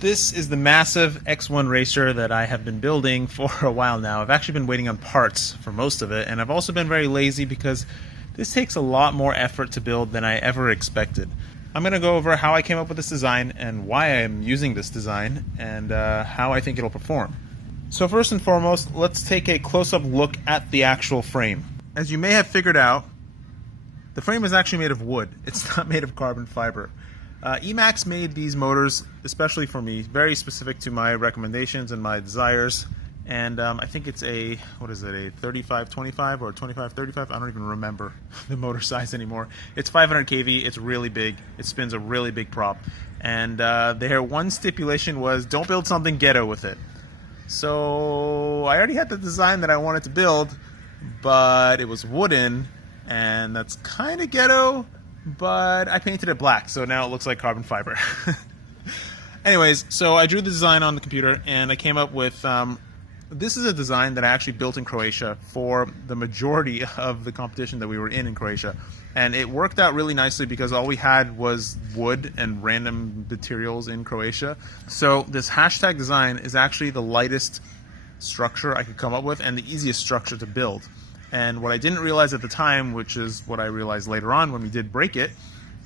This is the massive X1 racer that I have been building for a while now. I've actually been waiting on parts for most of it, and I've also been very lazy because this takes a lot more effort to build than I ever expected. I'm going to go over how I came up with this design and why I am using this design and how I think it'll perform. So first and foremost, let's take a close-up look at the actual frame. As you may have figured out, the frame is actually made of wood. It's not made of carbon fiber. Emax made these motors, especially for me, very specific to my recommendations and my desires. And I think it's a 35-25 or 25-35? I don't even remember the motor size anymore. It's 500 kV, it's really big, it spins a really big prop. And their one stipulation was, don't build something ghetto with it. So I already had the design that I wanted to build, but it was wooden, and that's kind of ghetto. But I painted it black, so now it looks like carbon fiber. Anyways, so I drew the design on the computer, and I came up with, this is a design that I actually built in Croatia for the majority of the competition that we were in Croatia. And it worked out really nicely because all we had was wood and random materials in Croatia. So this hashtag design is actually the lightest structure I could come up with and the easiest structure to build. And what I didn't realize at the time, which is what I realized later on when we did break it,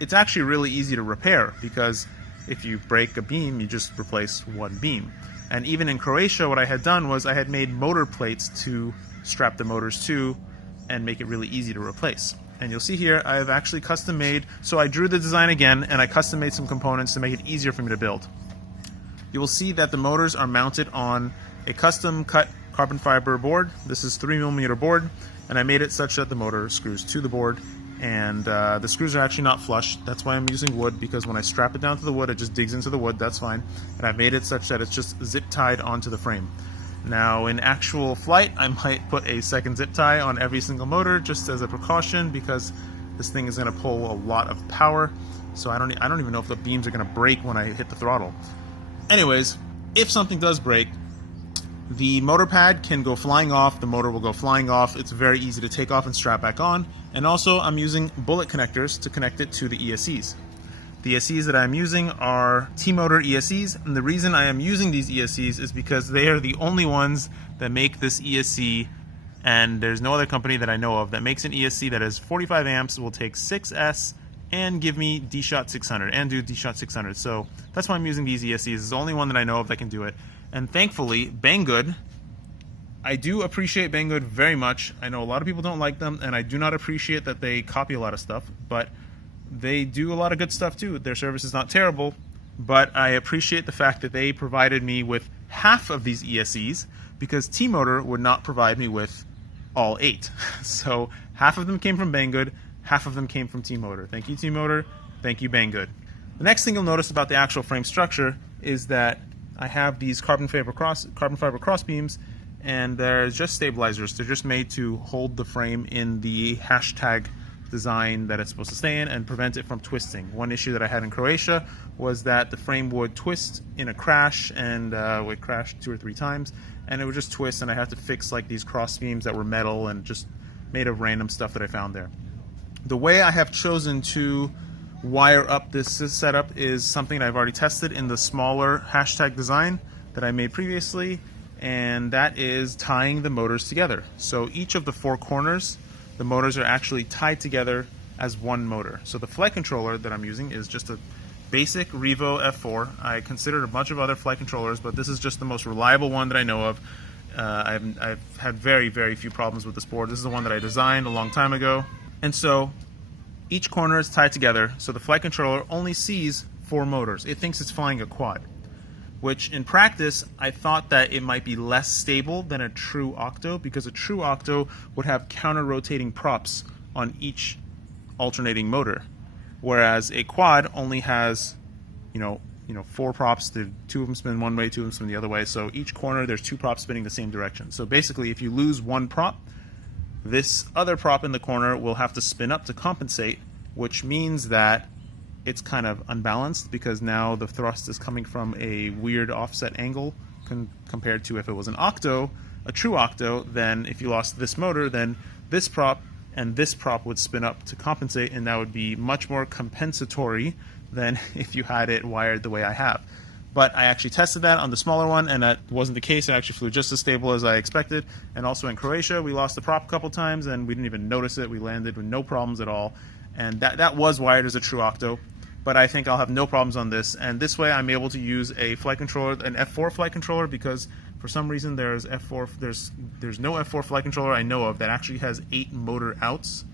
it's actually really easy to repair because if you break a beam, you just replace one beam. And even in Croatia, what I had done was I had made motor plates to strap the motors to and make it really easy to replace. And you'll see here, I've actually custom made, so I drew the design again and I custom made some components to make it easier for me to build. You will see that the motors are mounted on a custom cut carbon fiber board. This is 3mm board, and I made it such that the motor screws to the board, and the screws are actually not flush. That's why I'm using wood, because when I strap it down to the wood, it just digs into the wood. That's fine. And I've made it such that it's just zip tied onto the frame. Now in actual flight, I might put a second zip tie on every single motor just as a precaution, because this thing is going to pull a lot of power. So I don't even know if the beams are going to break when I hit the throttle. Anyways, if something does break, the motor pad can go flying off, the motor will go flying off. It's very easy to take off and strap back on. And also I'm using bullet connectors to connect it to the ESCs. The ESCs that I'm using are T-Motor ESCs, and the reason I am using these ESCs is because they are the only ones that make this ESC, and there's no other company that I know of that makes an ESC that has 45 amps, will take 6S, and give me D-Shot 600, and do D-Shot 600. So that's why I'm using these ESCs. It's the only one that I know of that can do it. And thankfully, Banggood, I do appreciate Banggood very much. I know a lot of people don't like them, and I do not appreciate that they copy a lot of stuff, but they do a lot of good stuff too. Their service is not terrible, but I appreciate the fact that they provided me with half of these ESCs because T-Motor would not provide me with all 8. So half of them came from Banggood, half of them came from T-Motor. Thank you, T-Motor. Thank you, Banggood. The next thing you'll notice about the actual frame structure is that I have these carbon fiber cross beams, and they're just stabilizers. They're just made to hold the frame in the hashtag design that it's supposed to stay in and prevent it from twisting. One issue that I had in Croatia was that the frame would twist in a crash, and would crash 2 or 3 times, and it would just twist, and I had to fix like these cross beams that were metal and just made of random stuff that I found there. The way I have chosen to wire up this setup is something that I've already tested in the smaller hashtag design that I made previously, and that is tying the motors together. So each of the 4 corners, the motors are actually tied together as one motor. So the flight controller that I'm using is just a basic Revo F4. I considered a bunch of other flight controllers, but this is just the most reliable one that I know of. I've had very, very few problems with this board. This is the one that I designed a long time ago. And so each corner is tied together, so the flight controller only sees 4 motors. It thinks it's flying a quad, which in practice, I thought that it might be less stable than a true octo, because a true octo would have counter-rotating props on each alternating motor, whereas a quad only has, 4 props. 2 of them spin one way, 2 of them spin the other way. So each corner, there's 2 props spinning the same direction. So basically, if you lose one prop, this other prop in the corner will have to spin up to compensate, which means that it's kind of unbalanced because now the thrust is coming from a weird offset angle compared to if it was an octo, a true octo. Then if you lost this motor, then this prop and this prop would spin up to compensate, and that would be much more compensatory than if you had it wired the way I have. But I actually tested that on the smaller one, and that wasn't the case. It actually flew just as stable as I expected. And also in Croatia, we lost the prop a couple times, and we didn't even notice it. We landed with no problems at all. And that was wired as a true octo. But I think I'll have no problems on this. And this way, I'm able to use a flight controller, an F4 flight controller, because for some reason there's no F4 flight controller I know of that actually has 8 motor outs.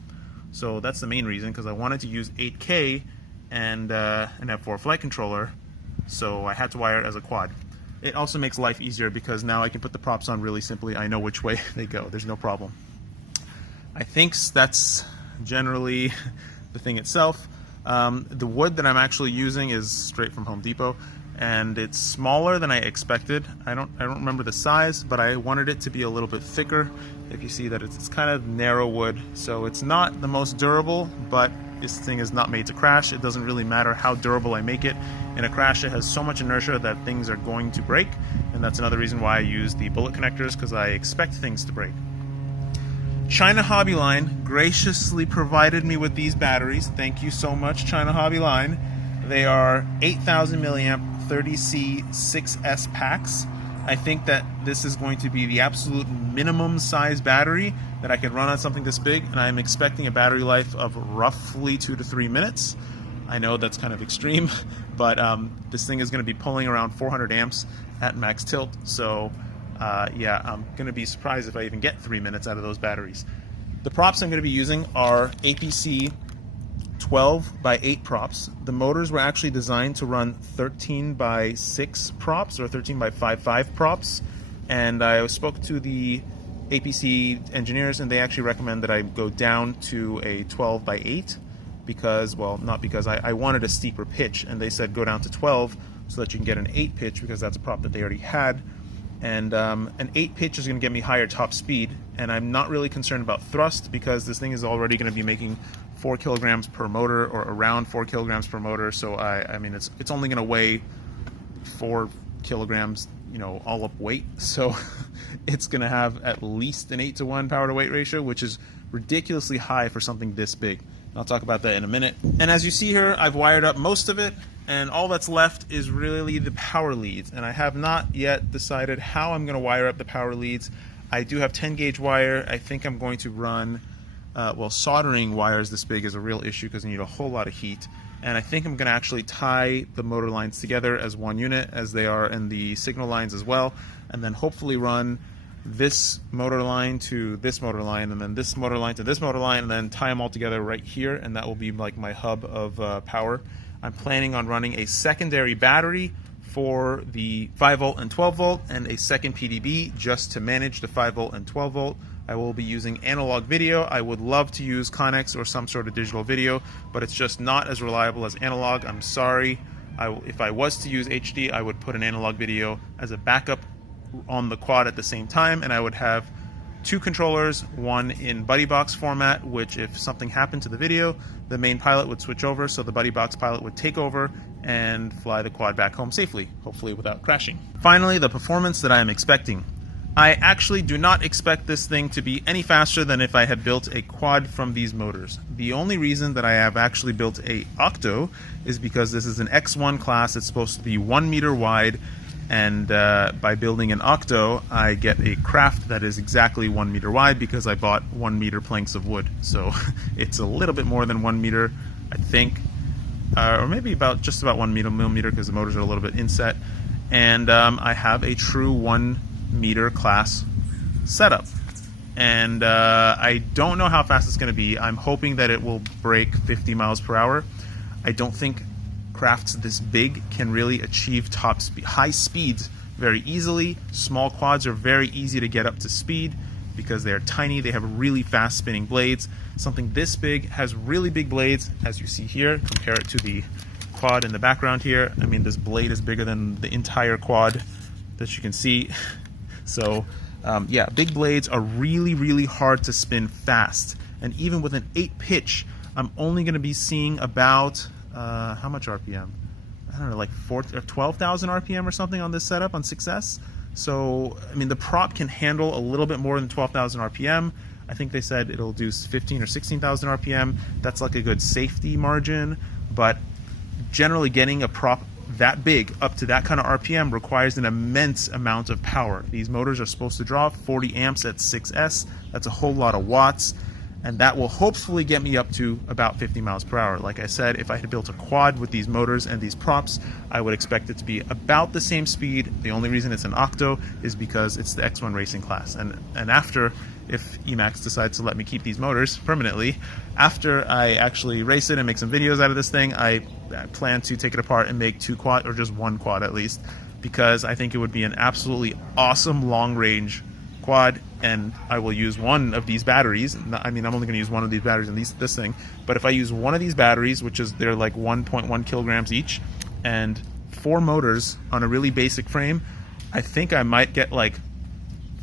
So that's the main reason, because I wanted to use 8K and an F4 flight controller. So I had to wire it as a quad. It also makes life easier because now I can put the props on really simply. I know which way they go. There's no problem. I think that's generally the thing itself. The wood that I'm actually using is straight from Home Depot, and it's smaller than I expected. I don't remember the size, but I wanted it to be a little bit thicker. If you see that it's kind of narrow wood, so it's not the most durable, but this thing is not made to crash. It doesn't really matter how durable I make it. In a crash, it has so much inertia that things are going to break, and that's another reason why I use the bullet connectors, because I expect things to break. China Hobby Line graciously provided me with these batteries. Thank you so much, China Hobby Line. They are 8,000 milliamp 30C 6S packs. I think that this is going to be the absolute minimum size battery that I can run on something this big, and I'm expecting a battery life of roughly 2 to 3 minutes. I know that's kind of extreme, but this thing is going to be pulling around 400 amps at max tilt, so yeah, I'm going to be surprised if I even get 3 minutes out of those batteries. The props I'm going to be using are APC 12x8 props. The motors were actually designed to run 13x6 props or 13x5 props, and I spoke to the APC engineers, and they actually recommend that I go down to a 12x8 because, well, not because I wanted a steeper pitch, and they said go down to 12 so that you can get an 8 pitch, because that's a prop that they already had. And an 8 pitch is going to get me higher top speed, and I'm not really concerned about thrust because this thing is already going to be making 4 kilograms per motor, or around 4 kilograms per motor. So I mean it's only going to weigh 4 kilograms, you know, all up weight. So it's going to have at least an 8-to-1 power to weight ratio, which is ridiculously high for something this big. I'll talk about that in a minute. And as you see here, I've wired up most of it, and all that's left is really the power leads. And I have not yet decided how I'm going to wire up the power leads. I do have 10 gauge wire. I think I'm going to run, well, soldering wires this big is a real issue because you need a whole lot of heat. And I think I'm going to actually tie the motor lines together as one unit, as they are in the signal lines as well, and then hopefully run this motor line to this motor line, and then this motor line to this motor line, and then tie them all together right here, and that will be like my hub of power. I'm planning on running a secondary battery for the 5-volt and 12-volt, and a second PDB just to manage the 5-volt and 12-volt. I will be using analog video. I would love to use Connex or some sort of digital video, but it's just not as reliable as analog. I'm sorry. If I was to use HD, I would put an analog video as a backup on the quad at the same time, and I would have 2 controllers, one in buddy box format, which if something happened to the video, the main pilot would switch over, so the buddy box pilot would take over and fly the quad back home safely, hopefully without crashing. Finally, the performance that I am expecting. I actually do not expect this thing to be any faster than if I had built a quad from these motors. The only reason that I have actually built a octo is because this is an X1 class. It's supposed to be 1 meter wide, and by building an octo, I get a craft that is exactly 1 meter wide because I bought 1 meter planks of wood. So it's a little bit more than 1 meter, I think, or maybe just about 1 millimeter because the motors are a little bit inset. And I have a true 1 meter class setup. And I don't know how fast it's going to be. I'm hoping that it will break 50 miles per hour. I don't think crafts this big can really achieve high speeds very easily. Small quads are very easy to get up to speed because they're tiny. They have really fast spinning blades. Something this big has really big blades, as you see here. Compare it to the quad in the background here. I mean, this blade is bigger than the entire quad that you can see. So yeah, big blades are really, really hard to spin fast. And even with an 8 pitch, I'm only going to be seeing about how much RPM? I don't know, like 12,000 RPM or something on this setup on 6S. So, I mean, the prop can handle a little bit more than 12,000 RPM. I think they said it'll do 15 or 16,000 RPM. That's like a good safety margin. But generally getting a prop that big, up to that kind of RPM, requires an immense amount of power. These motors are supposed to draw 40 amps at 6S. That's a whole lot of watts, and that will hopefully get me up to about 50 miles per hour. Like I said, if I had built a quad with these motors and these props, I would expect it to be about the same speed. The only reason it's an octo is because it's the X1 racing class. And after, if Emax decides to let me keep these motors permanently, after I actually race it and make some videos out of this thing, I plan to take it apart and make 2 quad, or just 1 quad at least, because I think it would be an absolutely awesome long range quad, and I will use one of these batteries. I mean, I'm only going to use one of these batteries in this thing, but if I use one of these batteries, which is, they're like 1.1 kilograms each, and 4 motors on a really basic frame, I think I might get like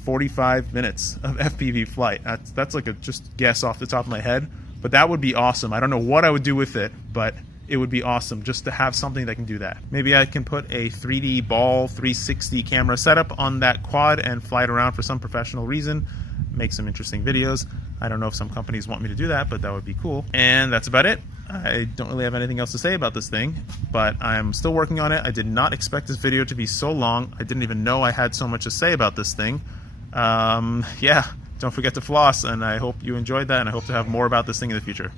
45 minutes of FPV flight. That's like a just guess off the top of my head, but that would be awesome. I don't know what I would do with it, but it would be awesome just to have something that can do that. Maybe I can put a 3D ball 360 camera setup on that quad and fly it around for some professional reason, make some interesting videos. I don't know if some companies want me to do that, but that would be cool. And that's about it. I don't really have anything else to say about this thing, but I'm still working on it. I did not expect this video to be so long. I didn't even know I had so much to say about this thing. Yeah, don't forget to floss, and I hope you enjoyed that, and I hope to have more about this thing in the future.